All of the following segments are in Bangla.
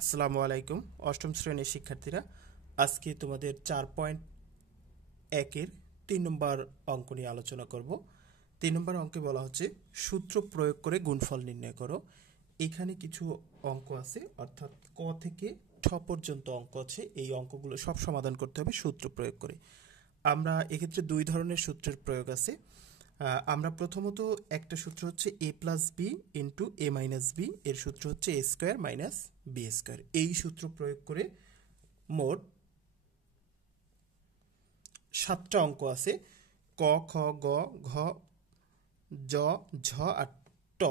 আসসালামু আলাইকুম অষ্টম শ্রেণীর শিক্ষার্থীরা আজকে তোমাদের 4.1 এর 3 নম্বর অঙ্ক নিয়ে আলোচনা করব। 3 নম্বর অঙ্কে বলা হচ্ছে সূত্র প্রয়োগ করে গুণফল নির্ণয় করো। এখানে কিছু অঙ্ক আছে, অর্থাৎ ক থেকে ছ পর্যন্ত অঙ্ক আছে। এই অঙ্কগুলো সব সমাধান করতে হবে সূত্র প্রয়োগ করে। আমরা এক্ষেত্রে দুই ধরনের সূত্রের প্রয়োগ আছে। আমরা প্রথমত একটা সূত্র হচ্ছে এ plus b into a minus b, এর সূত্র হচ্ছে a square minus b square. এই সূত্র প্রয়োগ করে মোট 7টা অঙ্ক আছে। ক, খ, গ, ঘ, জ, ঝ আর ট,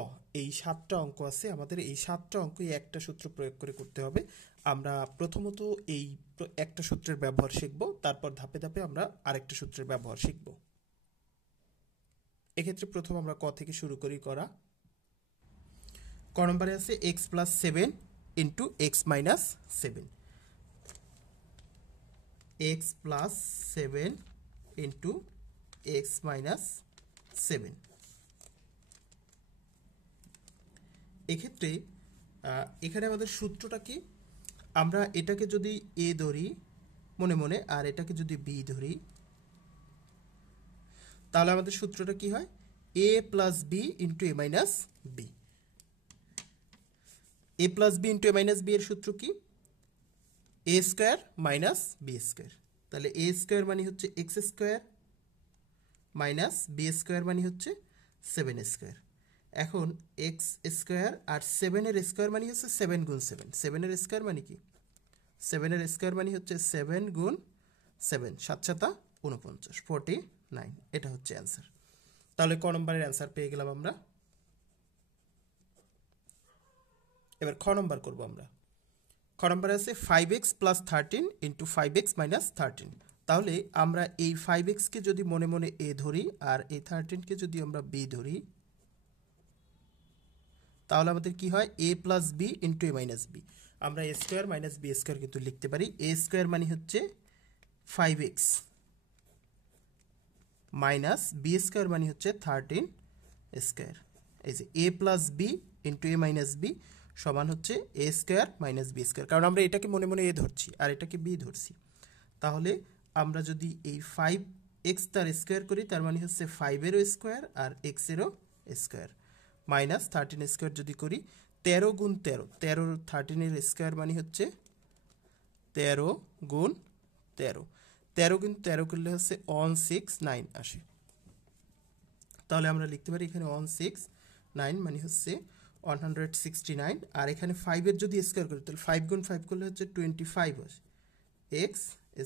এই 7টা অঙ্ক আছে। আমাদের এই 7টা অঙ্কই একটা সূত্র প্রয়োগ করে করতে হবে। আমরা প্রথমত এই একটা সূত্রের ব্যবহার শিখব, তারপর ধাপে ধাপে আমরা আরেকটা সূত্রের ব্যবহার শিখব। এক্ষেত্রে প্রথম আমরা ক থেকে শুরু করি করা। ক নম্বরে আছে x plus 7 into x minus 7। X plus 7 into x minus 7। এক্ষেত্রে এখানে আমাদের সূত্রটা কি? আমরা এটাকে যদি এ ধরি মনে মনে, আর এটাকে যদি বি ধরি, তাহলে আমাদের সূত্রটা কি হয়? A plus b into a minus b. A plus b into a minus b এর সূত্র কি? A square minus b square. তাহলে এ স্কোয়ার মানে হচ্ছে x square minus b square মানে হচ্ছে 7 স্কোয়ার। এখন এক্স স্কোয়ার আর 7-এর স্কোয়ার মানে হচ্ছে 7 গুণ 7। 7-এর স্কোয়ার মানে কি? 7-এর স্কোয়ার মানে হচ্ছে 7 গুণ 7, 7 7 49, 49। এটা হচ্ছে অ্যান্সার। তাহলে ক নম্বরের অ্যান্সার পেয়ে গেলাম আমরা। এবার খ নম্বর করবো আমরা। খ নম্বরে আছে 5x plus 13 into 5x minus 13। তাহলে আমরা এই 5xকে যদি মনে মনে এ ধরি আর এই 13কে যদি আমরা বি ধরি, তাহলে আমাদের কি হয়? A plus b into a minus b. আমরা এ স্কোয়ার মাইনাস বি স্কোয়ার কিন্তু লিখতে পারি। এ স্কোয়ার মানে হচ্ছে 5x মাইনাস বি স্কোয়ার মানে হচ্ছে 13 স্কোয়ার। এই যে a plus b into a minus B সমান হচ্ছে a square minus b square, কারণ আমরা এটাকে মনে মনে এ ধরছি আর এটাকে বি ধরছি। তাহলে আমরা যদি এই 5x তার স্কোয়ার করি, তার মানে হচ্ছে 5-এরও স্কোয়ার আর এক্সেরও স্কোয়ার মাইনাস 13 স্কোয়ার যদি করি, 13 গুণ 13, 13 13-এর স্কোয়ার মানে হচ্ছে 13 গুণ 13। 13 গুণ 13 করলে হচ্ছে 169 আসে। তাহলে আমরা লিখতে পারি এখানে 169 মানে হচ্ছে 169। আর এখানে 5-এর যদি স্কোয়ার করি, তাহলে 5 গুণ 5 করলে হচ্ছে 25 আসে। এক্স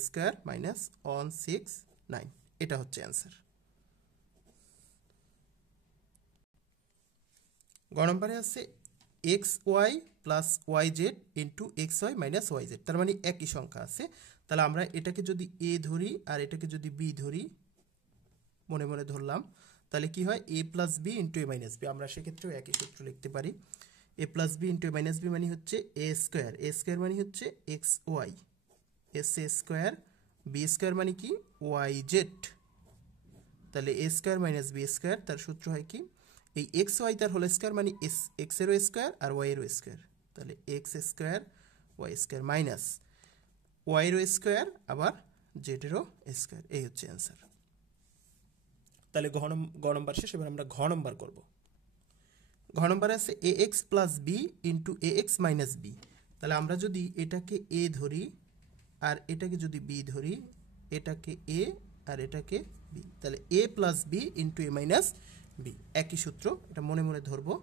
স্কোয়ার মাইনাস 169, এটা হচ্ছে অ্যান্সার। গ নম্বরে আছে x y plus y z into x y minus y z, তার মানে একই সংখ্যা আছে। তাহলে আমরা এটাকে যদি এ ধরি আর এটাকে যদি বি ধরি, মনে মনে ধরলাম, তাহলে কি হয়? A plus b into a minus b. আমরা সেক্ষেত্রেও একই সূত্র লিখতে পারি। A plus b into a minus b মানে হচ্ছে এ স্কোয়ার। এ স্কোয়ার মানে হচ্ছে এক্স ওয়াই, এস এ স্কোয়ার, বি স্কোয়ার মানে কি? Y z. তাহলে a square minus b square, তার সূত্র হয় কি? এই এক্স ওয়াই তার হোল স্কোয়ার মানে এক্সেরও স্কোয়ার আর ওয়াইয়েরও স্কোয়ার। তাহলে x square y square minus ওয়াইয়েরও square আবার জেডেরও স্কোয়ার। এই হচ্ছে অ্যান্সার। তাহলে গ নম্বর শেষ। এবার আমরা ঘ নম্বর করব। ঘ নম্বরে আছে এ x plus b into a x minus B. তাহলে আমরা যদি এটাকে এ ধরি আর এটাকে যদি বি ধরি, এটাকে এ আর এটাকে বি, তাহলে a plus b into a minus b. একই সূত্র, এটা মনে মনে ধরবো।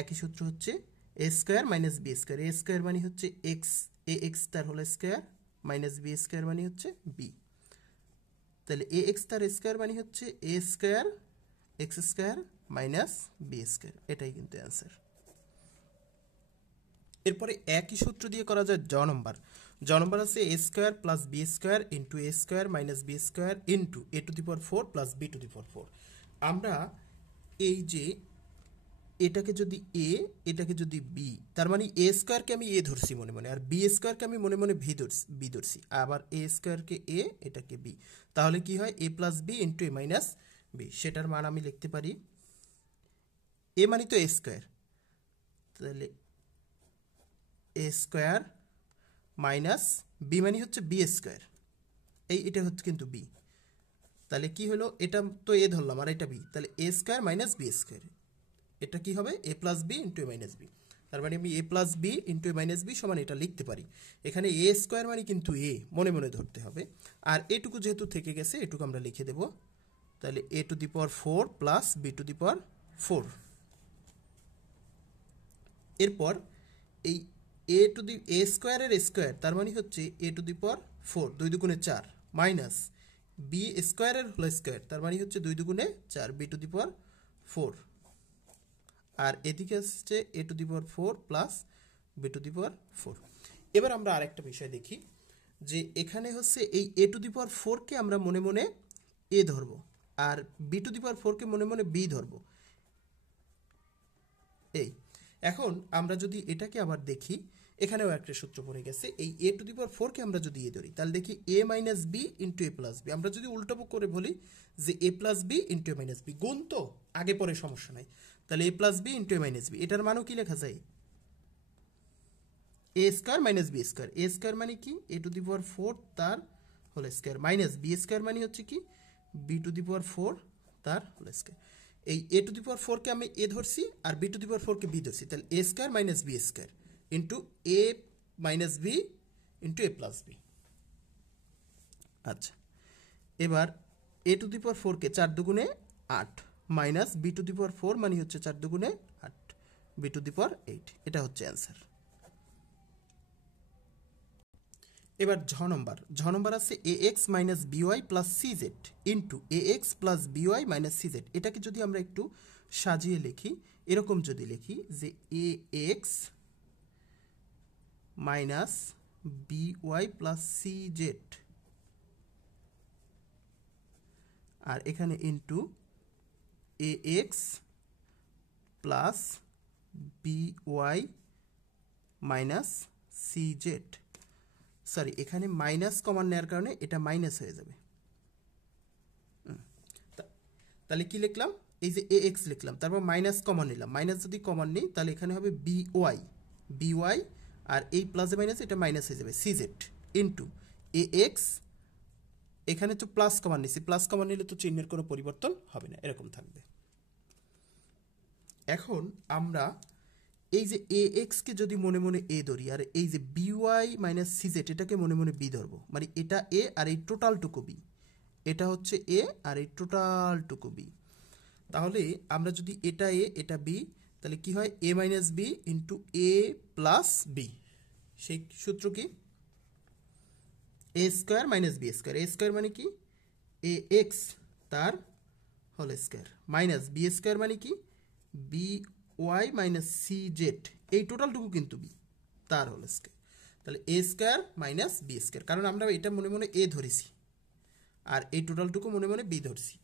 একই সূত্র হচ্ছে a square minus b square. A square মানে হচ্ছে এক্স, এ এক্স তার whole square minus b square মানে হচ্ছে বি। তাহলে এ এক্স তার স্কোয়ার মানে হচ্ছে a square x square minus b square. এটাই কিন্তু অ্যান্সার। এরপরে একই সূত্র দিয়ে করা যায় জ নম্বর। জ নম্বর আছে a square plus b square into a square minus b square into a to the power 4 plus b to the power 4। আমরা এই যে এটাকে যদি এ, এটাকে যদি বি, তার মানে এ স্কোয়ারকে আমি এ ধরছি মনে মনে, আর বি স্কোয়ারকে আমি মনে মনে বি ধরছি, আবার এ স্কোয়ারকে এ, এটাকে বি। তাহলে কি হয়? A plus b into a minus B. সেটার মান আমি লিখতে পারি, এ মানে তো এ স্কোয়ার, তাহলে এ এ স্কোয়ার মাইনাস বি মানে হচ্ছে বি স্কোয়ার, এটা হচ্ছে কিন্তু বি। তাহলে কি হলো, এটা তো এ ধরলাম আর এটা বি, তাহলে a square minus b square, এটা কি হবে এ plus b into a minus b. তার মানে আমি এ plus b into a minus B সমান এটা লিখতে পারি। এখানে এ স্কোয়ার মানে কিন্তু এ মনে মনে ধরতে হবে, আর এটুকু যেহেতু থেকে গেছে এটুকু আমরা লিখে দেব। তাহলে a to the power 4 plus b to the power 4। এরপর এই এ টু দি এ স্কোয়ারের স্কোয়ার তার মানে হচ্ছে এ টু দি পাওয়ার 4, 2 দুগুণে 4 মাইনাস বি স্কোয়ারের হোল স্কোয়ার তার মানে হচ্ছে 2 দুগুণে 4 বি টু দি পাওয়ার 4। আর এদিকে আসছে a to the power 4 plus b to the power 4। এবার আমরা আরেকটা বিষয় দেখি যে এখানে হচ্ছে এই এ টু দি পাওয়ার 4কে আমরা মনে মনে এ ধরব, আর বি টু দি পাওয়ার 4কে মনে মনে বি ধরব। এই এখন আমরা যদি এটাকে আবার দেখি, এখানেও একটা সূত্র পড়ে গেছে, এই এ টু দি পাওয়ার 4কে আমরা যদি এ ধরি তাহলে দেখি a minus b into a plus b. আমরা যদি উল্টো করে বলি যে a plus b into a minus b, গুণ তো আগে পরে সমস্যা নাই, তাহলে a plus b into a minus b, এটার মানও কি লেখা যায় a square minus b square. A square মানে কি এ টু দি পাওয়ার 4 তার whole square, minus b square মানে হচ্ছে কি বি টু দি পাওয়ার 4 তার হোল স্কোয়ার। এই এ টু দি পাওয়ার 4কে আমি এ ধরছি আর বি টু দি পাওয়ার 4কে বি ধরছি, তাহলে a square minus b square into a minus b into a plus b. আচ্ছা, এবার এ টু দি পাওয়ার 4কে 4 দুগুণে 8 minus B to the power 4 মানে হচ্ছে 4 দুগুণে 8 বি টু দি পাওয়ার 8, এটা হচ্ছে অ্যান্সার। এবার ঝ নম্বর আছে এ x minus b y plus CZ into a x plus b y minus CZ. এটাকে যদি আমরা একটু সাজিয়ে লিখি, এরকম যদি লিখি যে a x minus b y plus সিজেড, আর এখানে into a x plus b y minus সিজেড। সরি, এখানে মাইনাস কমন নেওয়ার কারণে এটা মাইনাস হয়ে যাবে। তাহলে কি লিখলাম, এই যে এ এক্স লিখলাম, তারপর মাইনাস কমন নিলাম, মাইনাস যদি কমন নিই তাহলে এখানে হবে বিওয়াই, বিওয়াই আর এই প্লাসে মাইনাস এটা মাইনাস হয়ে যাবে সিজেড ইন্টু এ এক্স, এখানে তো প্লাস কমন নিছি, প্লাস কমন নিলে তো চিহ্নের কোনো পরিবর্তন হবে না, এরকম থাকবে। এখন আমরা এই যে এ এক্সকে যদি মনে মনে এ ধরি, আর এই যে বিওয়াই মাইনাস সিজেড এটাকে মনে মনে বি ধরবো, মানে এটা এ আর এই টোটালটুকু বি, এটা হচ্ছে এ আর এই টোটালটুকু বি। তাহলে আমরা যদি এটা এ এটা বি, তাহলে কি হয় a minus b into a plus b. সেই সূত্র কি a square minus b square. A square মানে কি এ এক্স তার whole square minus b square মানে কি b y minus c z, এই টোটালটুকু কিন্তু বি তার হোল স্কোয়ার। তাহলে a square minus b square, কারণ আমরা এটা মনে মনে এ ধরেছি আর এই টোটালটুকু মনে মনে বি ধরছি,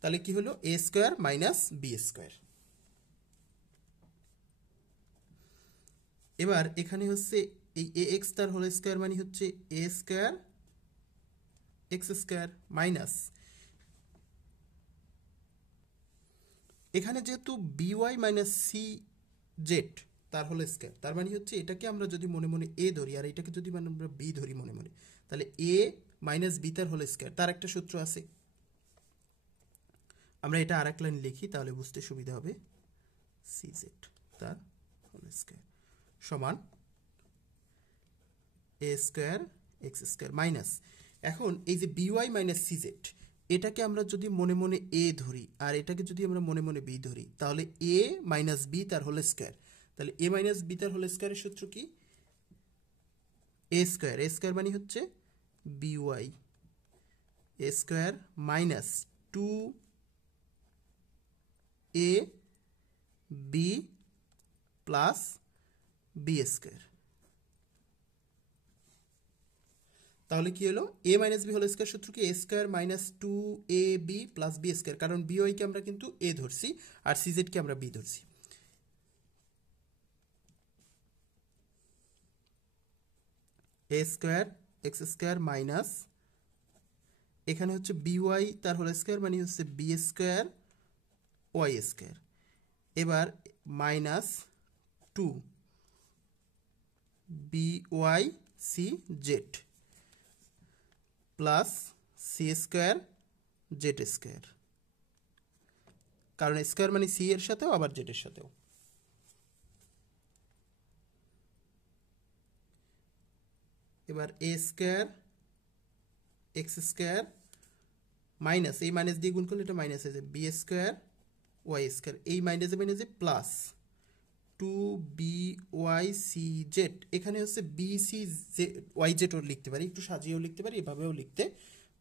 তাহলে কি হলো এ স্কোয়ার মাইনাস বি স্কোয়ার। এবার এখানে হচ্ছে এই এ এক্স তার হোল স্কোয়ার মানে হচ্ছে a square x square minus, এখানে যেহেতু বিওয়াই মাইনাস সি জেড তার হোল স্কোয়ার, তার মানে হচ্ছে এটাকে আমরা যদি মনে মনে এ ধরি আর এটাকে যদি মানে আমরা বি ধরি মনে মনে, তাহলে এ মাইনাস বি তার হোল স্কোয়ার, তার একটা সূত্র আছে, আমরা এটা আর এক লাইন লিখি তাহলে বুঝতে সুবিধা হবে। সি জেড তার হোল স্কোয়ার সমান এ স্কোয়ার এক্স স্কোয়ার মাইনাস, এখন এই যে বিওয়াই মাইনাস সি জেড এটাকে আমরা যদি মনে মনে এ ধরি আর এটাকে যদি আমরা মনে মনে বি ধরি, তাহলে এ মাইনাস বি তার হোল স্কোয়ার, তাহলে এ মাইনাস বি তার হোল স্কোয়ারের সূত্র কি এ স্কোয়ার, এ স্কোয়ার মানে হচ্ছে b y a square minus 2 a b plus b square. তাহলে কি হলো a minus b whole square সূত্র কি a square minus 2 a b plus b square, কারণ বিওয়াই কে আমরা কিন্তু এ ধরছি আর সিজেড কে আমরা বি ধরছি। A square x square minus, এখানে হচ্ছে বিওয়াই তার হোল স্কোয়ার মানে হচ্ছে বি স্কোয়ার ওয়াই স্কোয়ার, এবার minus 2 b y c z plus c square z square, কারণ স্কোয়ার মানে সি এর সাথেও আবার জেড এর সাথেও। এবার a square x square minus, এই মাইনাস দিয়ে গুণ করলে এটা মাইনাস হয়ে যায়, বি স্কোয়ার ওয়াই স্কোয়ার, এই মাইনাসে মাইনাসে plus two b y c z, এখানে হচ্ছে বি সি ওয়াই জেড ওর লিখতে পারি, একটু সাজিয়েও লিখতে পারি, এভাবেও লিখতে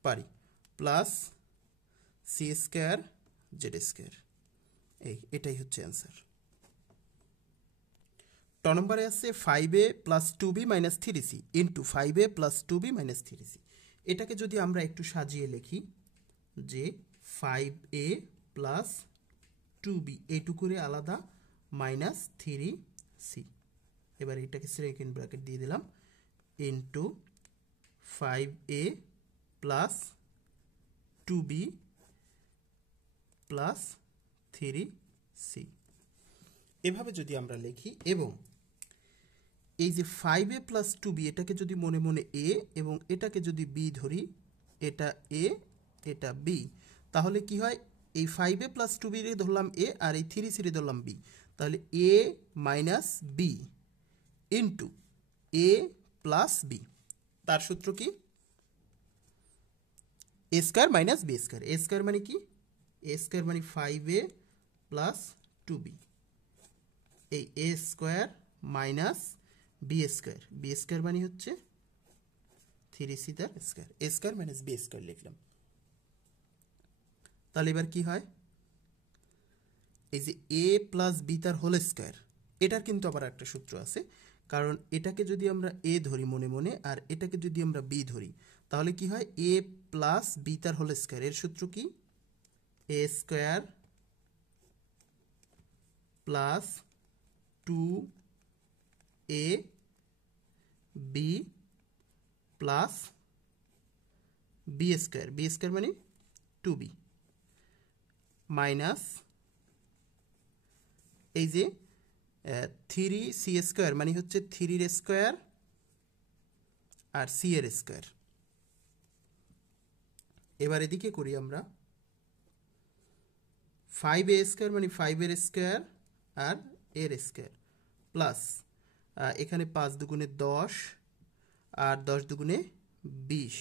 পারি, plus c square z square. এটাই হচ্ছে অ্যান্সার। ট নম্বরে আছে 5a plus 2b minus 3c into 5a plus 2b minus 3c। এটাকে যদি আমরা একটু সাজিয়ে লিখি যে 5a প্লাস 2b এইটুকু করে আলাদা মাইনাস 3c, এবার এটাকে সেকেন্ড ব্র্যাকেট দিয়ে দিলাম into 5a plus 2b plus 3c। এভাবে যদি আমরা লিখি এবং এই যে 5a প্লাস 2b এটাকে যদি মনে মনে a এবং এটাকে যদি b ধরি, এটা a এটা b, তাহলে কি হয়, এই 5a প্লাস 2b রে ধরলাম a আর এই 3c রে ধরলাম b, তাহলে a minus b into a plus b। তার সূত্র কি, a square minus b square. a square মানে কি, a স্কোয়ার মানে 5a প্লাস 2b, এই a square minus b square, b square মানে হচ্ছে 3c তার square, a square minus b square লিখলাম। তাহলে এবার কি হয়, এই যে a প্লাস বি তার হোল স্কোয়ার, এটার কিন্তু আবার একটা সূত্র আছে, কারণ এটাকে যদি আমরা a ধরি মনে মনে আর এটাকে যদি আমরা b ধরি, তাহলে কি হয়, a প্লাস বি তার হোল স্কোয়ার, এর সূত্র কি, a square plus 2a b plus b square, b square মানে 2b মাইনাস এই যে 3c স্কোয়ার মানে হচ্ছে 3 এর স্কোয়ার আর c এর স্কোয়ার। এবার এদিকে করি আমরা 5a স্কোয়ার মানে 5 এর স্কোয়ার আর এর স্কোয়ার প্লাস এখানে 5 দুগুণে 10 আর 10 দুগুণে 20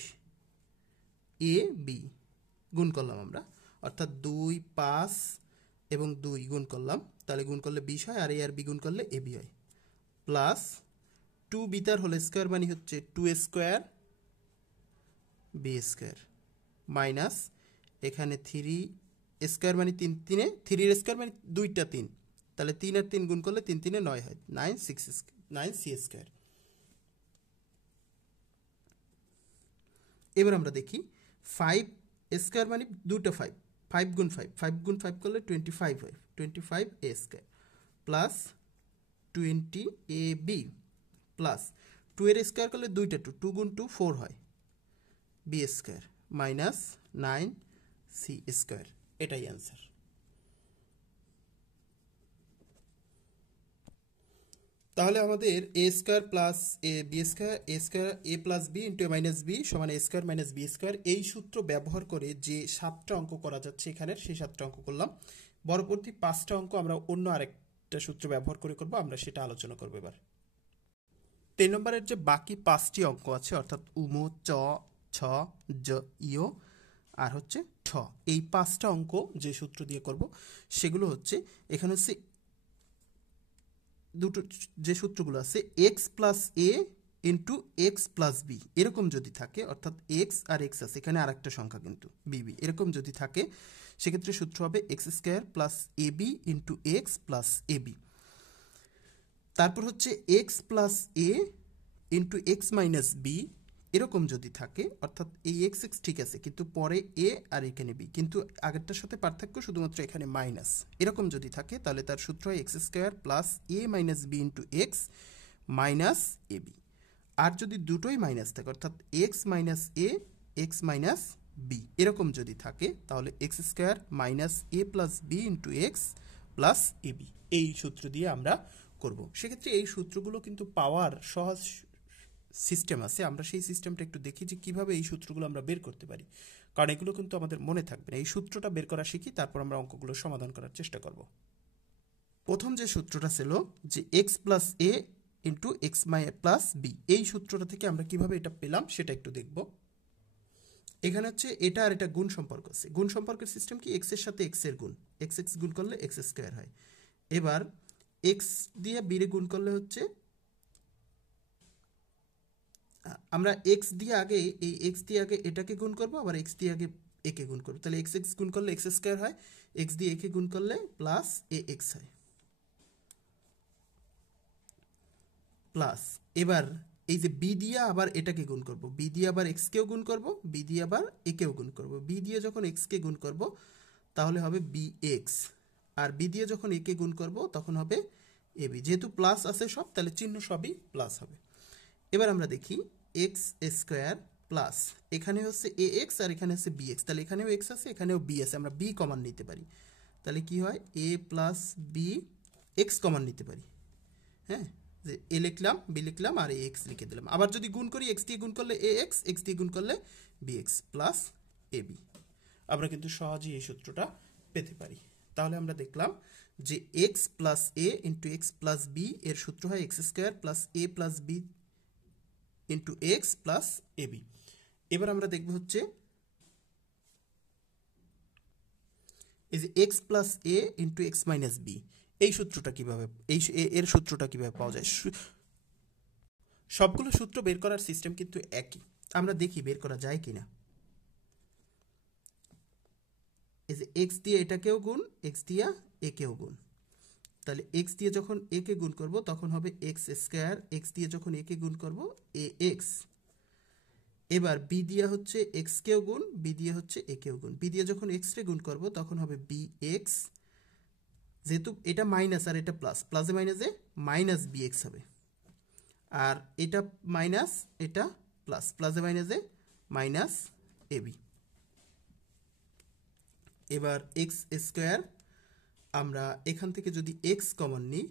এ বি গুণ করলাম আমরা, অর্থাৎ 2 5 এবং 2 গুণ করলাম, তাহলে গুণ করলে 20 হয় আর এ আর বি গুণ করলে এ বি হয়, প্লাস 2 বি তার হোল স্কোয়ার মানে হচ্ছে 2 স্কোয়ার বি স্কোয়ার মাইনাস এখানে 3 স্কোয়ার মানে 3 3 3 এর স্কোয়ার মানে 2টা 3, তাহলে 3 আর 3 গুণ করলে 3 3 9 হয়, 9c স্কোয়ার। এবার আমরা দেখি 5 স্কোয়ার মানে 2টা 5, 5 গুণ 5, 5 গুণ 5 করলে 25 হয়, 25a square plus 20ab plus 2 এর স্কোয়ার করলে 2টা 2, 2 গুণ 2 4 হয়, b square minus 9c square. এটাই অ্যান্সার। তাহলে আমাদের এ square plus a B square, a square A plus b into a minus B সমান এ স্কোয়ার মাইনাস বি স্কোয়ার, এই সূত্র ব্যবহার করে যে 7টা অঙ্ক করা যাচ্ছে এখানের, সেই 7টা অঙ্ক করলাম। পরবর্তী 5টা অঙ্ক আমরা অন্য আরেকটা সূত্র ব্যবহার করে করব, আমরা সেটা আলোচনা করবো এবার। 3 নম্বরের যে বাকি 5টি অঙ্ক আছে, অর্থাৎ উমো, চ, ছ, জ, ইয় আর হচ্ছে ঠ, এই 5টা অঙ্ক যে সূত্র দিয়ে করব সেগুলো হচ্ছে, এখানে হচ্ছে দুটো যে সূত্রগুলো আছে x plus a into x plus B, এরকম যদি থাকে, অর্থাৎ এক্স আর এক্স আছে এখানে আর একটা সংখ্যা কিন্তু বিবি, এরকম যদি থাকে সেক্ষেত্রে সূত্র হবে x square plus a B into x plus a B. তারপর হচ্ছে x plus a into x minus b, এরকম যদি থাকে, অর্থাৎ এই এক্স এক্স ঠিক আছে কিন্তু পরে এ আর এখানে বি, কিন্তু আগেরটার সাথে পার্থক্য শুধুমাত্র এখানে মাইনাস, এরকম যদি থাকে তাহলে তার সূত্র হয় x square plus a minus b into x minus a b. আর যদি দুটোই মাইনাস থাকে, অর্থাৎ x minus a x minus b, এরকম যদি থাকে তাহলে x square minus a plus b into x plus a b, এই সূত্র দিয়ে আমরা করব। সেক্ষেত্রে এই সূত্রগুলো কিন্তু পাওয়ার সহজ সিস্টেম আছে, আমরা সেই সিস্টেমটা একটু দেখি যে কিভাবে এই সূত্রগুলো আমরা বের করতে পারি, কারণ এগুলো কিন্তু আমাদের মনে থাকবে না। এই সূত্রটা বের করা শিখি, তারপর আমরা অঙ্কগুলো সমাধান করার চেষ্টা করব। প্রথম যে সূত্রটা ছিল যে x plus a into x plus B, এই সূত্রটা থেকে আমরা কিভাবে এটা পেলাম সেটা একটু দেখব। এখানে হচ্ছে এটা আর এটা গুণ সম্পর্ক আছে। গুণ সম্পর্কের সিস্টেম কি, এক্স এর সাথে এক্স এর গুণ, এক্স এক্স গুণ করলে এক্স স্কোয়ার হয়। এবার এক্স দিয়ে বিরে গুণ করলে হচ্ছে, আমরা এক্স দিয়ে আগে এই এক্স দিয়ে আগে এটাকে গুণ করব, আবার এক্স দিয়ে আগে একে গুণ করব, তাহলে এক্স এক্স গুণ করলে এক্স স্কোয়ার হয়, এক্স দিয়ে একে গুণ করলে প্লাস এ এক্স হয় প্লাস। এবার এই যে বি দিয়ে আবার এটাকে গুণ করব, বি দিয়ে আবার এক্স কেও গুণ করব, বি দিয়ে আবার একেও গুণ করব। বি দিয়ে যখন এক্স কে গুণ করব তাহলে হবে বি এক্স, আর বি দিয়ে যখন একে গুণ করব তখন হবে এ বি। যেহেতু প্লাস আছে সব, তাহলে চিহ্ন সবই প্লাস হবে। এবার আমরা দেখি এক্স স্কোয়ার প্লাস, এখানে হচ্ছে এ এক্স আর এখানে হচ্ছে বি এক্স, তাহলে এখানেও এক্স আছে এখানেও বি আছে, আমরা বি কমন নিতে পারি, তাহলে কি হয় a plus B x common নিতে পারি। হ্যাঁ, যে এ লিখলাম বি লিখলাম আর এ এক্স লিখে দিলাম। আবার যদি গুণ করি, এক্স দিয়ে গুণ করলে এ এক্স, এক্স দিয়ে গুণ করলে B x plus a B, আমরা কিন্তু সহজেই এই সূত্রটা পেতে পারি। তাহলে আমরা দেখলাম যে x plus a into x plus b এর সূত্র হয় x square plus a plus b into x plus a b. এবার আমরা দেখব হচ্ছে এই যে x plus a into x minus b, এই সূত্রটা কিভাবে, এর সূত্রটা কিভাবে পাওয়া যায়। সবগুলো সূত্র বের করার সিস্টেম কিন্তু একই, আমরা দেখি বের করা যায় কিনা। এই যে এক্স দিয়ে এটাকেও গুণ, এক্স দিয়ে একেও গুণ, তাহলে এক্স দিয়ে যখন একে গুণ করব তখন হবে এক্স স্কোয়ার, এক্স দিয়ে যখন একে গুণ করব এ এক্স। এবার বি দিয়ে হচ্ছে এক্স কেও গুণ, বি দিয়ে হচ্ছে একেও গুণ, বি দিয়ে যখন এক্স রে গুণ করব তখন হবে বি এক্স, যেহেতু এটা মাইনাস আর এটা প্লাস, প্লাসে মাইনাসে মাইনাস বি এক্স হবে, আর এটা মাইনাস এটা প্লাস, প্লাসে মাইনাসে মাইনাস এ বি। এবার এক্স স্কোয়ার, আমরা এখান থেকে যদি এক্স কমন নিই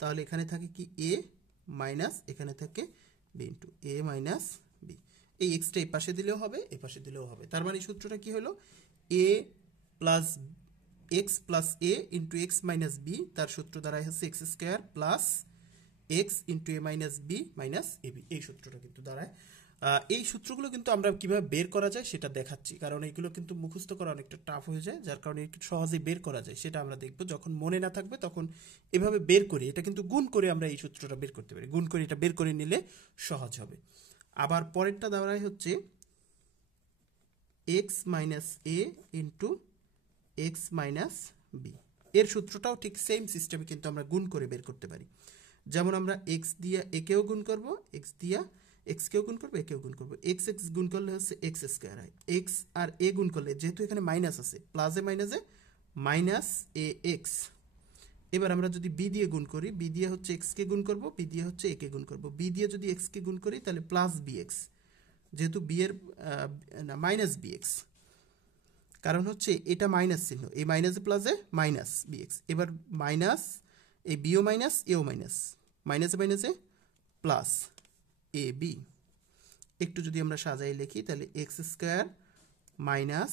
তাহলে এখানে থাকে কি এ মাইনাস, এখানে থাকে B into a minus b. এই এক্সটা এই পাশে দিলেও হবে, এ পাশে দিলেও হবে, তার মানে সূত্রটা কি হলো a plus x plus a into x minus b, তার সূত্র দ্বারাই হচ্ছে x square plus x into a minus b minus a b, এই সূত্রটা কিন্তু দাঁড়ায়। এই সূত্রগুলো কিন্তু আমরা কিভাবে বের করা যায় সেটা দেখাচ্ছি, কারণ এইগুলো কিন্তু মুখস্থ করা অনেকটা টাফ হয়ে যায়, যার কারণে একটু সহজেই বের করা যায় সেটা আমরা দেখব। যখন মনে না থাকবে তখন এভাবে বের করি, এটা কিন্তু গুণ করে আমরা এই সূত্রটা বের করতে পারি, গুণ করে এটা বের করে নিলে সহজ হবে। আবার পরেরটা দাঁড়ায় হচ্ছে এক্স মাইনাস এ ইন্টু এক্স মাইনাস বি, এর সূত্রটাও ঠিক সেম সিস্টেমে কিন্তু আমরা গুণ করে বের করতে পারি। যেমন আমরা এক্স দিয়ে একেও গুণ করব, এক্স দিয়া এক্স কেও গুণ করবো একেও গুণ করবো, এক্স এক্স গুণ করলে হচ্ছে এক্স স্কোয়ার হয়, এক্স আর এ গুণ করলে যেহেতু এখানে মাইনাস আছে প্লাসে মাইনাসে মাইনাস এ এক্স। এবার আমরা যদি বি দিয়ে গুণ করি, বি দিয়ে হচ্ছে এক্স কে গুণ করবো, বি দিয়ে হচ্ছে একে গুণ করবো, বি দিয়ে যদি এক্স কে গুণ করি তাহলে প্লাস বি এক্স, যেহেতু বি এর না মাইনাস বি এক্স, কারণ হচ্ছে এটা মাইনাস চিহ্ন, এই মাইনাসে প্লাসে মাইনাস বি এক্স। এবার মাইনাস এই বিও মাইনাস এও মাইনাস, মাইনাসে মাইনাসে প্লাস এ বি। একটু যদি আমরা সাজাই লিখি তাহলে এক্স স্কোয়ার মাইনাস,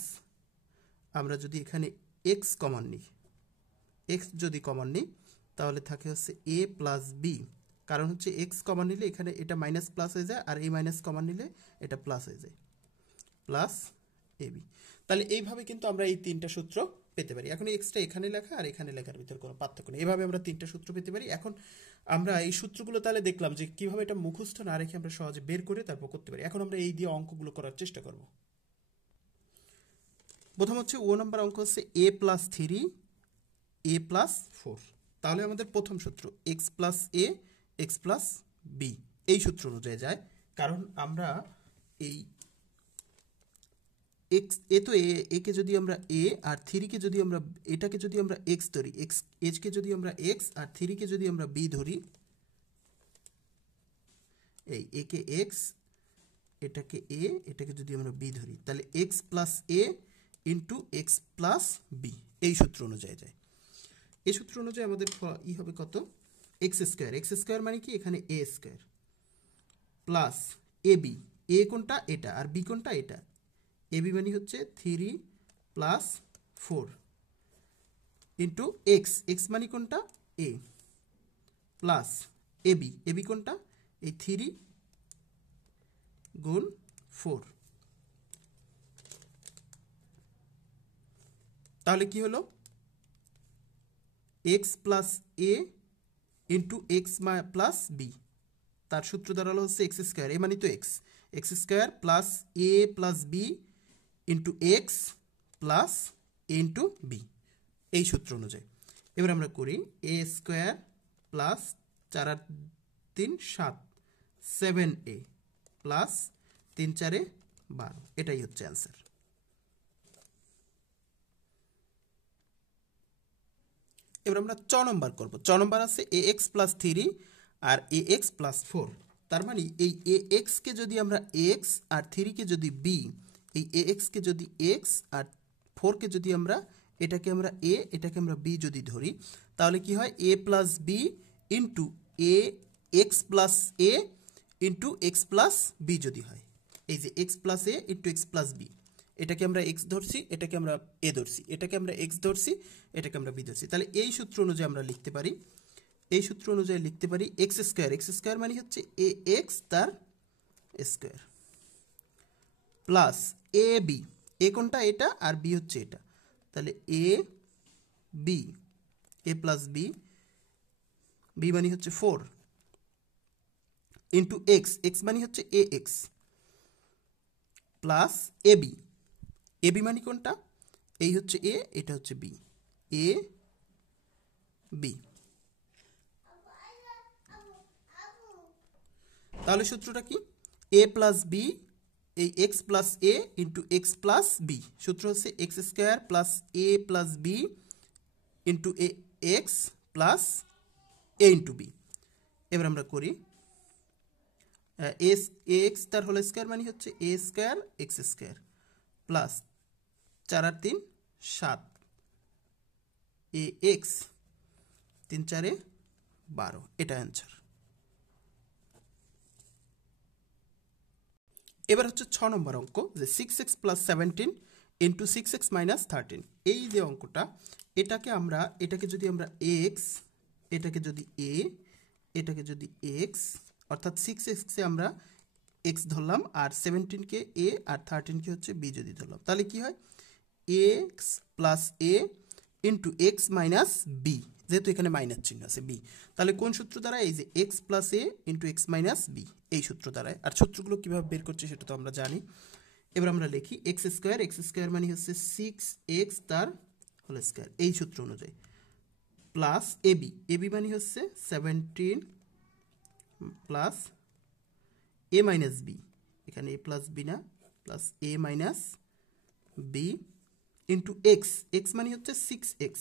আমরা যদি এখানে এক্স কমন নিই, এক্স যদি কমন নিই তাহলে থাকে হচ্ছে এ প্লাস বি, কারণ হচ্ছে এক্স কমন নিলে এখানে এটা মাইনাস প্লাস হয়ে যায়, আর এই মাইনাস কমন নিলে এটা প্লাস হয়ে যায়, প্লাস এ বি। তাহলে এইভাবে কিন্তু আমরা এই তিনটা সূত্র পেতে পারি। এখন এক্সটা এখানে লেখা আর এখানে লেখার ভিতর কোনো পার্থক্য নেই, এভাবে আমরা তিনটা সূত্র পেতে পারি। এখন আমরা এই সূত্রগুলো তাহলে দেখলাম যে কিভাবে এটা মুখস্থ না রেখে আমরা সহজে বের করে তারপর করতে পারি। এখন আমরা এই দিয়ে অঙ্কগুলো করার চেষ্টা করব। প্রথম হচ্ছে ও নাম্বার অঙ্ক হচ্ছে এ প্লাস থ্রি এ প্লাস ফোর। তাহলে আমাদের প্রথম সূত্র এক্স প্লাস এ এক্স প্লাস বি, এই সূত্র অনুযায়ী যায়, কারণ আমরা এই এক্স এ তো একে যদি আমরা এ আর থ্রিকে যদি আমরা এটাকে যদি আমরা এক্স ধরি, এক্স এইচকে যদি আমরা এক্স আর থ্রিকে যদি আমরা বি ধরি, এই একে এক্স এটাকে এ এটাকে যদি আমরা বি ধরি তাহলে x plus a into x plus B, এই সূত্র অনুযায়ী যায়। এই সূত্র অনুযায়ী আমাদের ই হবে কত, এক্স স্কোয়ার মানে কি এখানে এ square plus a B, a কোনটা এটা আর বি কোনটা এটা, এ বি মানে হচ্ছে 3 প্লাস 4 ইন্টু এক্স, এক্স মানে কোনটা এ, প্লাস এ বি কোনটা এই 3 গুণ 4। তাহলে কি হলো, x plus a into x plus b, তার সূত্র দাঁড়ালো হচ্ছে এক্স স্কোয়ার, এ মানে তো x, x square plus a plus b into x plus a into b, এই সূত্র অনুযায়ী। এবার আমরা করি এ স্কোয়ার প্লাস 4 আর 3 7, 7a প্লাস 3 4 12, এটাই হচ্ছে অ্যান্সার। এবার আমরা চ নম্বর করব। চ নম্বর আছে এ এক্স প্লাস 3 আর এ এক্স প্লাস 4। তার মানে এই এ এক্সকে যদি আমরা এক্স আর 3কে যদি বি, এই এ এক্সকে যদি এক্স আর 4কে যদি আমরা এটাকে আমরা এ এটাকে আমরা বি যদি ধরি, তাহলে কি হয় a plus b into a x plus a into x plus B যদি হয়, এই যে x plus a into x plus B, এটাকে আমরা এক্স ধরছি, এটাকে আমরা এ ধরছি, এটাকে আমরা এক্স ধরছি, এটাকে আমরা বি ধরছি। তাহলে এই সূত্র অনুযায়ী আমরা লিখতে পারি, এই সূত্র অনুযায়ী লিখতে পারি এক্স স্কোয়ার মানে হচ্ছে এ এক্স তার square plus a B, a কোনটা এটা আর বি হচ্ছে এটা, তাহলে A B, a plus B, B মানে হচ্ছে 4 ইন্টু এক্স, এক্স মানে হচ্ছে a x plus a B, A B মানে কোনটা এই হচ্ছে এ এটা হচ্ছে বি, এ বি। তাহলে সূত্রটা কি, এ প্লাস বি এই x plus a into x plus B, সূত্র হচ্ছে x square plus a plus b into a x plus a into B. এবার আমরা করি এক্স তার হোল স্কোয়ার মানে হচ্ছে a square x square plus 4 আর 3 7, এ এক্স 3 4 12, এটা অ্যান্সার। এবার হচ্ছে 6 নম্বর অঙ্ক, যে 6x plus 17 into 6x minus 13, এই যে অঙ্কটা এটাকে আমরা এটাকে যদি আমরা এক্স, এটাকে যদি এ, এটাকে যদি এক্স, অর্থাৎ 6xকে আমরা এক্স ধরলাম আর 17কে এ আর 13কে হচ্ছে বি যদি ধরলাম, তাহলে কি হয় x plus a into x minus B, যেহেতু এখানে মাইনাস চিহ্ন আছে বি, তাহলে কোন সূত্র দ্বারা, এই যে x plus a into x minus b, এই সূত্র দ্বারায়। আর সূত্রগুলো কীভাবে বের করছে সেটা তো আমরা জানি। এবার আমরা লিখি এক্স স্কোয়ার মানে হচ্ছে 6x তার হোল স্কোয়ার, এই সূত্র অনুযায়ী প্লাস এবি, এবি মানে হচ্ছে 17 প্লাস এ মাইনাস বি, এখানে এ প্লাস বি না plus a minus b into x, x মানে হচ্ছে 6x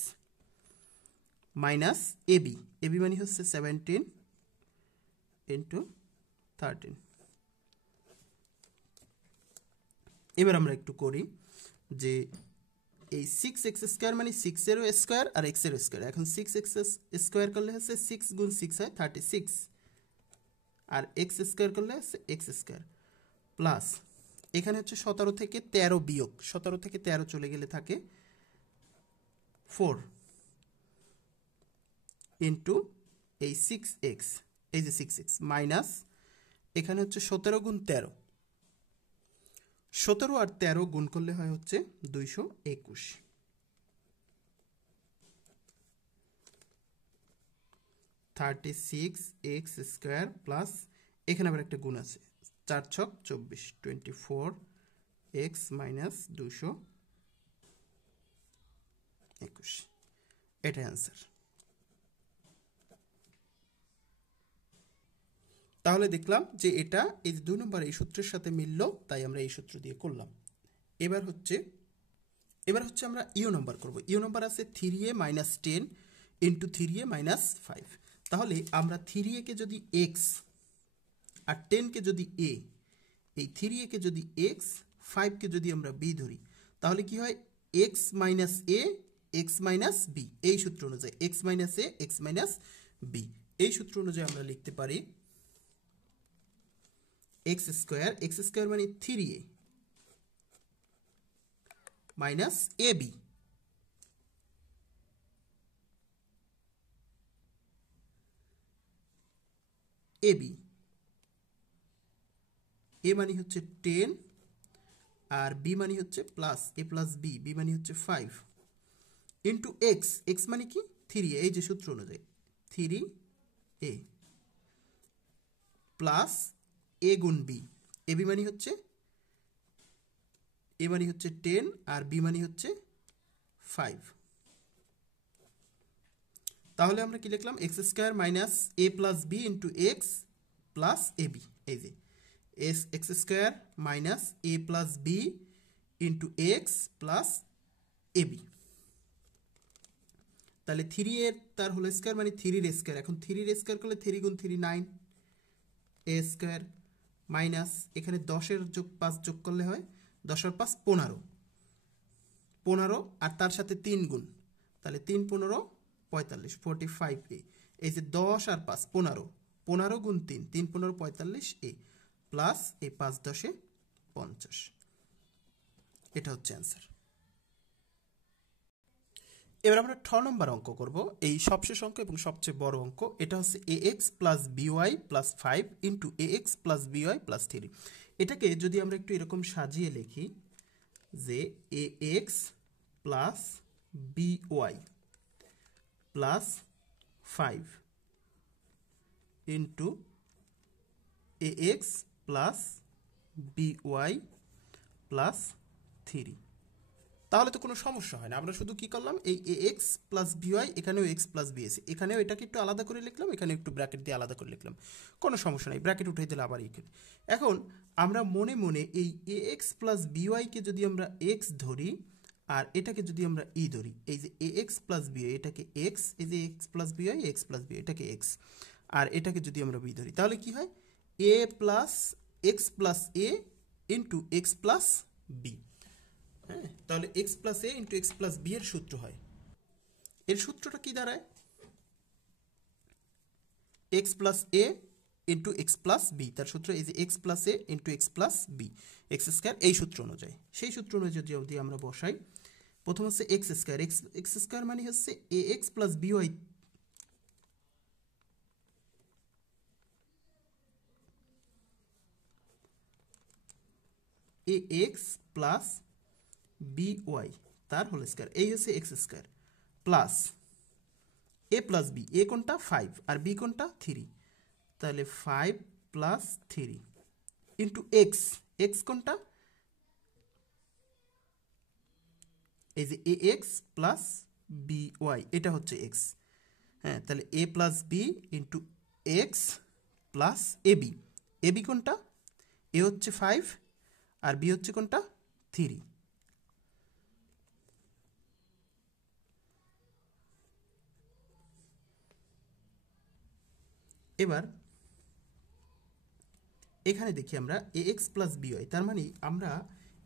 মাইনাস এবি, এবি মানে হচ্ছে 17 ইন্টু 13। এবার আমরা একটু করি যে এই 6x স্কোয়ার মানে 6-এরও স্কোয়ার আর এক্সেরও স্কোয়ার, এখন 6x স্কোয়ার করলে হচ্ছে 6 গুণ 6 হয় 36, আর এক্স স্কোয়ার করলে হচ্ছে এক্স স্কোয়ার প্লাস এখানে হচ্ছে 17 থেকে 13 বিয়োগ, 17 থেকে 13 চলে গেলে থাকে 4 ইন্টু এই 6x, এই যে 6x মাইনাস এখানে হচ্ছে 17 গুণ 13, 17 আর 13 গুণ করলে হয় হচ্ছে 221, 36x স্কোয়ার প্লাস এখানে আবার একটা গুণ আছে 4 ছক 24, 24x মাইনাস 221, এটা অ্যান্সার। তাহলে দেখলাম যে এটা এই 2 নম্বর এই সূত্রের সাথে মিলল, তাই আমরা এই সূত্র দিয়ে করলাম। এবার হচ্ছে আমরা ইউ নম্বর করব। ইউ নম্বর আছে 3a minus 10 into 3a minus 5, তাহলে আমরা 3a কে যদি এক্স আর 10কে যদি এ, এই 3a কে যদি এক্স 5কে যদি আমরা বি ধরি, তাহলে কি হয় x minus a x minus b, এই সূত্র অনুযায়ী x minus a x minus b, এই সূত্র অনুযায়ী আমরা লিখতে পারি এক্স স্কোয়ার মানে 3a মাইনাস এ বি, এ মানে হচ্ছে 10 আর বি মানে হচ্ছে plus a plus B, B মানে হচ্ছে 5 ইন্টু এক্স, এক্স মানে কি 3a, এই যে সূত্র অনুযায়ী 3a প্লাস এ গুণ বি, এ বি মানে হচ্ছে এ মানে হচ্ছে 10 আর বি মানে হচ্ছে 5। তাহলে আমরা কি লিখলাম x square minus a plus b into x plus a b, এই যে x square minus a plus b into x plus a b. তাহলে 3 এর তার হোল স্কোয়ার মানে 3 এর স্কোয়ার, এখন 3 এর স্কোয়ার করলে 3 গুণ 3 9 এ স্কোয়ার মাইনাস এখানে 10 যোগ 5 যোগ করলে হয় 10 আর 5 15 আর তার সাথে 3 গুণ, তাহলে 3 15 45 45a, এই যে 10 আর 5 15 গুণ 3 3 15 45a প্লাস এই 5 10 50, এটা হচ্ছে অ্যান্সার। এবার আমরা 6 নম্বর অঙ্ক করব, এই সবশেষ অঙ্ক এবং সবচেয়ে বড় অঙ্ক। এটা হচ্ছে a x plus b y plus 5 into a x plus b y plus 3। এটাকে যদি আমরা একটু এরকম সাজিয়ে লিখি যে a x plus b y plus 5 into a x plus b y plus 3, তাহলে তো কোনো সমস্যা হয় না। আমরা শুধু কি করলাম, এই এ এক্স প্লাস বিওয়াই, এখানেও এক্স প্লাস বি আছে, এখানেও এটাকে একটু আলাদা করে লিখলাম, এখানে একটু ব্র্যাকেট দিয়ে আলাদা করে লিখলাম, কোনো সমস্যা নেই, ব্র্যাকেট উঠাই দিলে আবার এখানে। এখন আমরা মনে মনে এই এ এক্স প্লাস বিওয়াইকে যদি আমরা এক্স ধরি আর এটাকে যদি আমরা ই ধরি, এই যে এ এক্স প্লাস বিওয়াই এটাকে এক্স, এই যে x plus by x plus by এটাকে এক্স, আর এটাকে যদি আমরা বি ধরি, তাহলে কি হয় a plus x plus a into x plus B. হ্যাঁ, তাহলে x plus a into x plus b এর সূত্র হয়, এর সূত্রটা কি দাঁড়ায় x plus a into x plus b, তার সূত্র এই যে x plus a into x plus B x square, এই সূত্র অনুযায়ী। সেই সূত্র অনুযায়ী যদি আমরা বসাই, প্রথম হচ্ছে এক্স স্কোয়ার, এক্স স্কোয়ার মানে হচ্ছে a x plus b y, a x plus b y তার হোল স্কোয়ার, এই হচ্ছে x square plus a plus b, a কোনটা 5 আর বি কোনটা 3, তাহলে 5 প্লাস 3 ইন্টু এক্স, এক্স কোনটা এই যে a x plus b y, এটা হচ্ছে এক্স। হ্যাঁ, তাহলে a plus b into x plus a b কোনটা, এ হচ্ছে 5 আর বি হচ্ছে কোনটা 3। এবার এখানে দেখি আমরা এ এক্স প্লাস বিওয়াই, তার মানে আমরা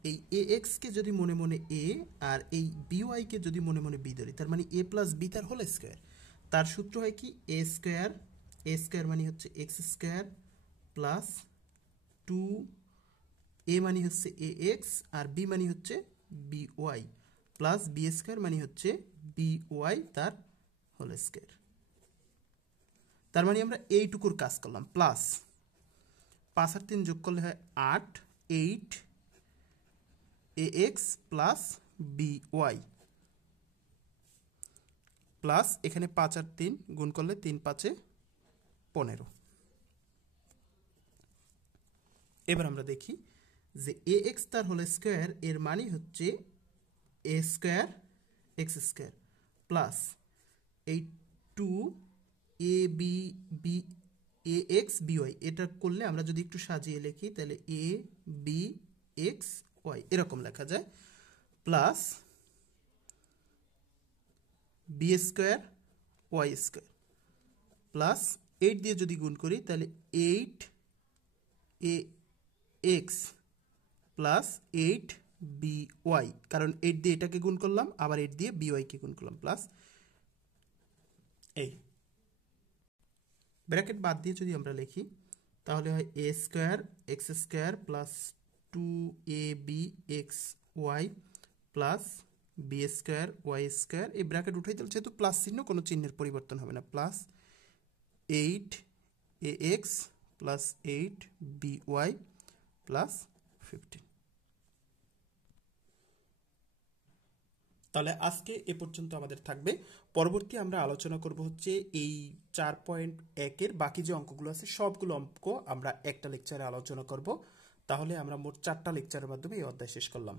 এই এ এক্সকে যদি মনে মনে এ আর এই বিওয়াইকে যদি মনে মনে বি ধরি, তার মানে এ প্লাস বি তার হোল স্কোয়ার, তার সূত্র হয় কি এ স্কোয়ার মানে হচ্ছে এক্স স্কোয়ার প্লাস 2 এ মানে হচ্ছে এ এক্স আর বি মানে হচ্ছে b y plus b square মানে হচ্ছে বি ওয়াই তার হোল স্কোয়ার। তার মানে আমরা এইটুকুর কাজ করলাম, প্লাস 5 আর 3 যোগ করলে হয় 8 8 a x plus b y plus এখানে 5 আর 3 গুণ করলে 3 5 15। এবার আমরা দেখি যে এ এক্স তার হোল স্কোয়ার, এর মানে হচ্ছে a square x square plus এই 2 a B B A x B y, এটা করলে আমরা যদি একটু সাজিয়ে লিখি তাহলে এ বি এক্স ওয়াই এরকম লেখা যায়, plus b square y square plus 8 দিয়ে যদি গুণ করি তাহলে 8 a x plus 8 b y, কারণ 8 দিয়ে এটাকে গুণ করলাম, আবার 8 দিয়ে বি ওয়াইকে গুণ করলাম, প্লাস এই ব্র্যাকেট বাদ দিয়ে যদি আমরা লিখি তাহলে হয় a square x square plus 2ab x y plus b square y square, এই ব্র্যাকেট উঠাই দিলে যেহেতু প্লাস চিহ্ন কোনো চিহ্নের পরিবর্তন হবে না, plus 8ax plus 8by plus 15। তাহলে আজকে এ পর্যন্ত আমাদের থাকবে। পরবর্তী আমরা আলোচনা করব হচ্ছে এই 4.1-এর বাকি যে অঙ্কগুলো আছে সবগুলো অঙ্ক আমরা একটা লেকচারে আলোচনা করব। তাহলে আমরা মোট 4টা লেকচারের মাধ্যমে এই অধ্যায় শেষ করলাম।